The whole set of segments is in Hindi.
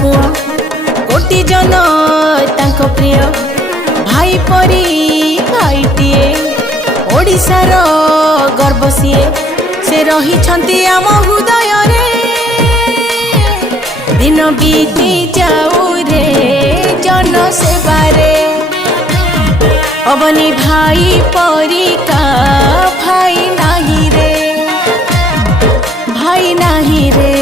पुओ कोटि जन तांको प्रिय भाई परी भाईटिए ओडिशार गर्व सीए से रही छंती आम हृदय रे दिन बीती जाऊ रे जन सेवारे अबनी भाई परी का भाई नाही रे भाई नाही रे।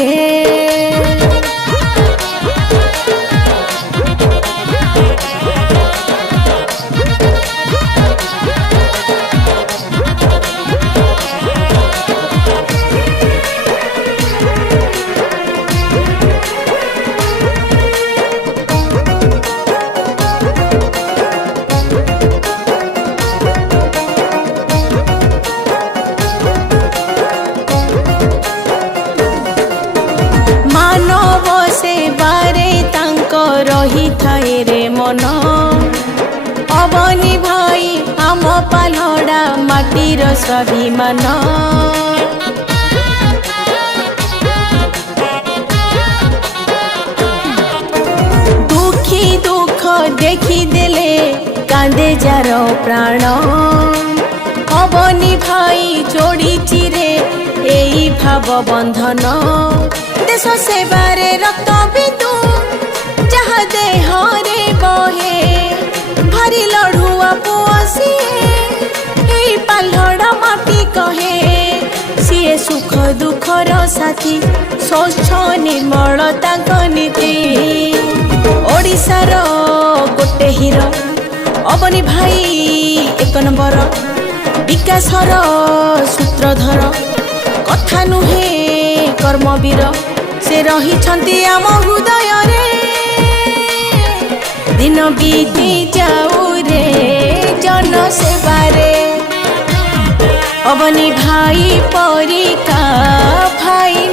रही थाए रे मन अबनी भाई आम पालड़ा माटीर स्वाभिमान दुखी दुख देखी देले कांदे जार प्राण अबनी भाई जोड़ी चिरे एई भाव बंधन देश सेवारे रक्त बिंदु जहाँ देह रे बहे भारी लड़ुआ पुआ सीए पालड़ा माटी कहे सीए सुख दुखर साथी स्वच्छ निर्मल तांक नीति ओडिशार गोटे हीरो अबनी भाई एक नंबर विकासर सूत्रधर कथा नुहे कर्मवीर से रही छंती आम हृदय रे दिन बीती जाऊ रे जन सेवारे अबनी भाई परी का भाई